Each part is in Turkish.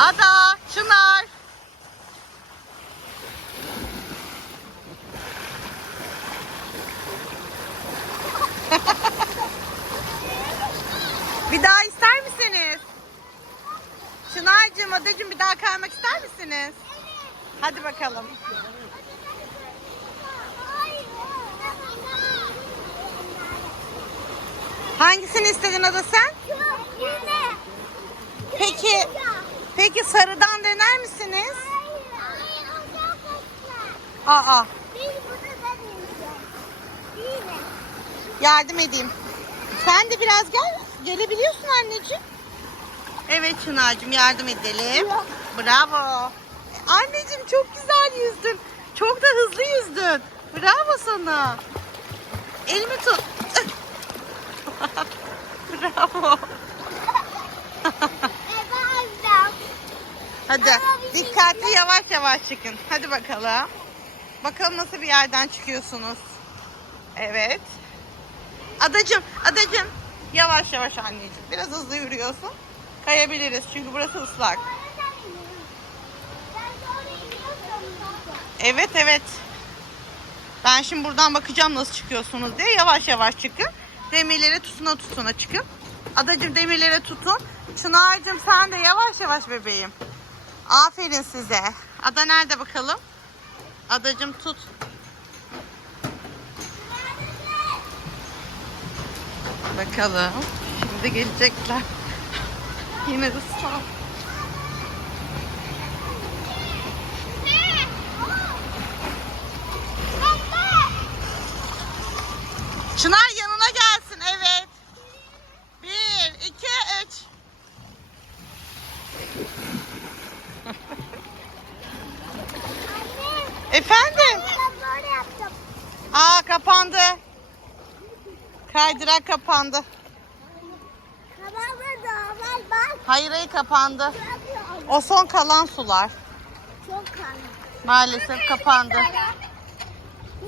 Ada, Çınar. bir daha ister misiniz? Çınar'cığım, Adacığım bir daha kaymak ister misiniz? Hadi bakalım. Hangisini istedin Ada sen? Peki, peki sarıdan dener misiniz? Aa, yardım edeyim. Sen de biraz gel. Gelebiliyorsun anneciğim. Evet Çınar'cığım yardım edelim. Bravo. Anneciğim çok güzel yüzdün. Çok da hızlı yüzdün. Bravo sana. Elimi tut. Bravo. Hadi dikkatli yavaş yavaş çıkın. Hadi bakalım. Bakalım nasıl bir yerden çıkıyorsunuz. Evet. Adacım, adacım. Yavaş yavaş anneciğim. Biraz hızlı yürüyorsun. Kayabiliriz çünkü burası ıslak. Evet evet. Ben şimdi buradan bakacağım nasıl çıkıyorsunuz diye. Yavaş yavaş çıkın. Demirlere tutuna tutuna çıkın. Adacım demirlere tutun. Çınar'cığım sen de yavaş yavaş bebeğim. Aferin size. Ada nerede bakalım? Adacım tut. Bakalım. Şimdi gelecekler. Yine ıslak. Çınar yanına gelsin. Evet. Bir, iki, üç. Efendim? Aa kapandı. Kaydırak kapandı. Hayır hayır kapandı. O son kalan sular. Çok kalın. Maalesef kapandı.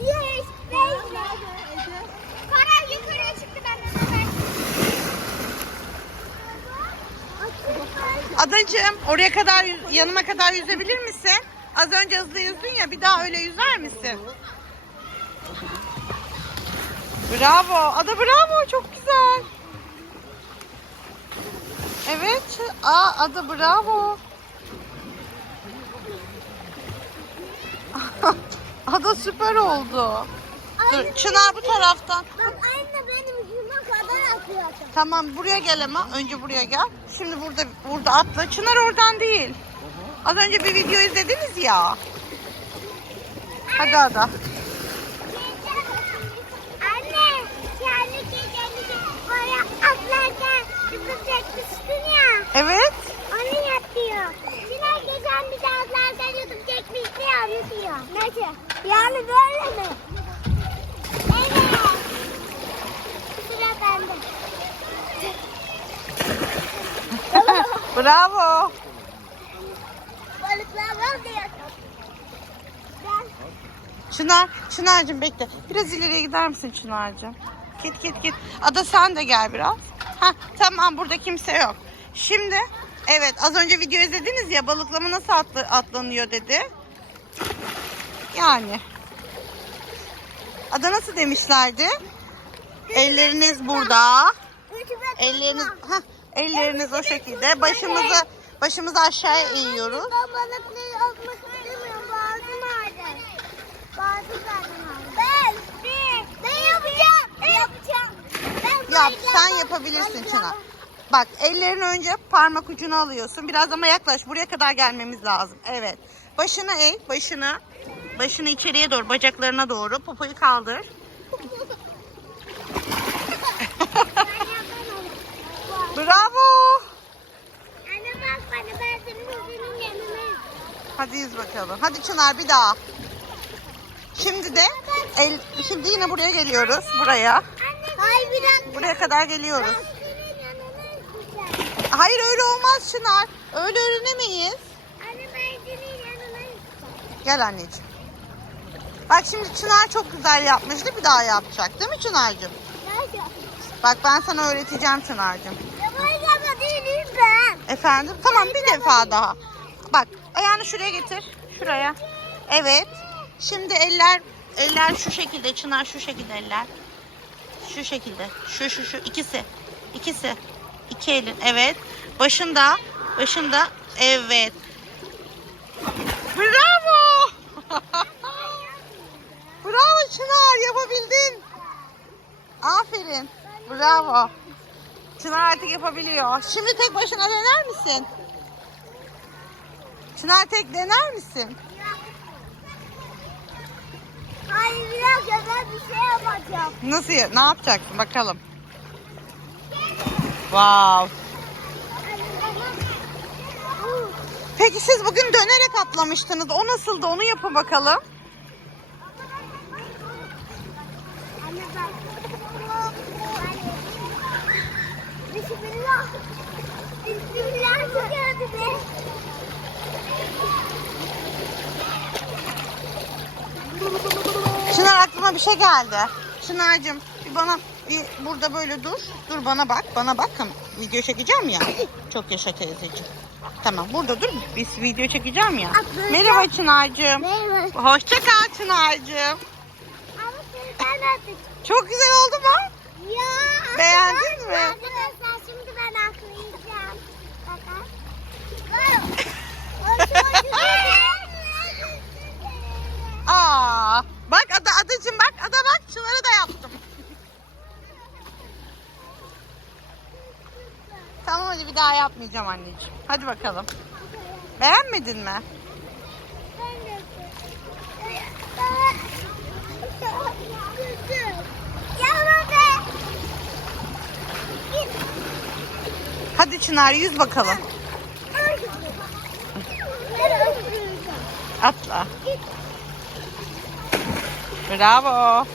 Yes, Kara yukarıya çıktı. Adacığım oraya kadar yanıma kadar yüzebilir misin? Az önce hızlı yüzdün ya bir daha öyle yüzer misin? Bravo. Ada bravo çok güzel. Evet. Aa Ada bravo. Ada süper oldu. Dur, Çınar bu taraftan. Bak anne benim yüzüme kadar atıyordu. Tamam buraya gel ama. Önce buraya gel. Şimdi burada burada atla. Çınar oradan değil. Az önce bir video izlediniz ya. Hadi Ada. Evet. Onu yapıyor. Sinan geçen bir de atlarken yutup çekmişti ya diyor. Nasıl? Yani böyle mi? Evet. Sıra bende. Bravo. Balıklar var diyor. Çınar, Çınar'cığım bekle. Biraz ileriye gider misin Çınar'cığım? Git git git. Ada sen de gel biraz. Ha tamam burada kimse yok. Şimdi evet az önce video izlediniz ya balıklama nasıl atla- atlanıyor dedi. Yani. Ada nasıl demişlerdi? Elleriniz burada. Elleriniz ha elleriniz o şekilde. Başımızı başımızı aşağıya eğiyoruz. Balıkları atmak istemiyorum. Boğazım ağrır. Ben, ben, ben yapacağım. Ben yapacağım. Yap sen yapabilirsin Çınar. Bak ellerini önce parmak ucuna alıyorsun. Biraz ama yaklaş. Buraya kadar gelmemiz lazım. Evet. Başını eğ. Başını. Başını içeriye doğru. Bacaklarına doğru. Popoyu kaldır. Bravo. Anne bak bana ben senin yanına. Hadi yüz bakalım. Hadi Çınar bir daha. Şimdi de el, şimdi yine buraya geliyoruz. Buraya. Hayır bir dakika. Buraya kadar geliyoruz. Ben senin yanına gideceğim. Hayır olmaz Çınar. Öyle öğrenemeyiz. Anne ben senin yanına gideceğim. Gel anneciğim. Bak şimdi Çınar çok güzel yapmıştı. Bir daha yapacak. Değil mi Çınar'cığım? Nerede? Bak ben sana öğreteceğim Çınar'cığım. Ya ben yapma değilim ben. Efendim? Tamam bir defa daha. Bak ayağını şuraya getir. Şuraya. Evet. Şimdi eller eller şu şekilde Çınar şu şekilde eller. Şu şekilde. Şu şu şu ikisi. İkisi. İki elin. Evet. Başında. Başında. Evet. Bravo. Bravo Çınar yapabildin. Aferin. Bravo. Çınar artık yapabiliyor. Şimdi tek başına dener misin? Çınar tek dener misin? Hayır bir dakika ben bir şey yapacağım. Nasıl? Ne yapacaksın bakalım. Wow. Peki siz bugün dönerek atlamıştınız. O nasıldı? Onu yapın bakalım. Bismillah. Aklıma bir şey geldi. Çınar'cığım bir bana bir burada böyle dur. Dur bana bak. Bana bak. Video çekeceğim ya. Çok yaşa teyzeciğim. Tamam burada dur. Biz video çekeceğim ya. Atlayacağım. Merhaba Çınar'cığım. Merhaba. Hoşça kal Çınar'cığım. Çok güzel oldu mu? Ya. Beğendin mi? Arkadaşlar şimdi ben aklayacağım. Bakın. O çok güzel. Aa, bak ada adacığım bak ada bak Çınar'ı da yaptım. Tamam hadi bir daha yapmayacağım anneciğim. Hadi bakalım. Beğenmedin mi? Hadi Çınar yüz bakalım. Atla. Bravo.